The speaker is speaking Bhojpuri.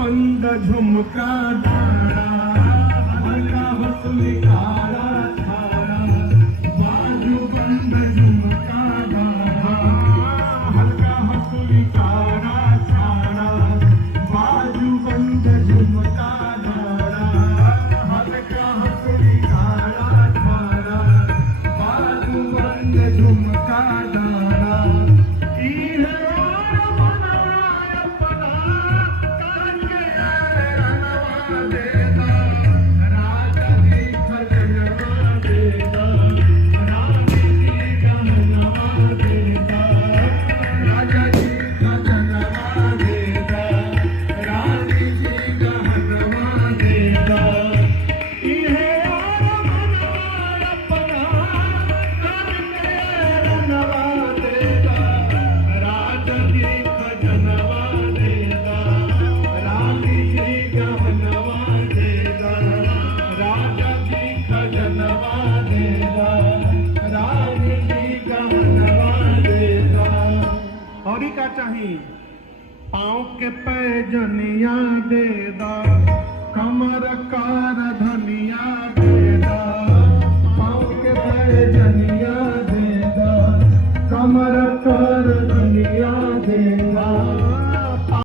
बंद झुमका डाळा, हलका हसली काळा थाळा, बाजू बंद झुमका डाळा, हलका हसली काळा थाळा, बाजू बंद झुमका डाळा, हलका हसली काळा थाळा, बाजू बंद झुमका डाळा, और का चाहिए पाँव के पैजनिया दे दा, कमर कार धनिया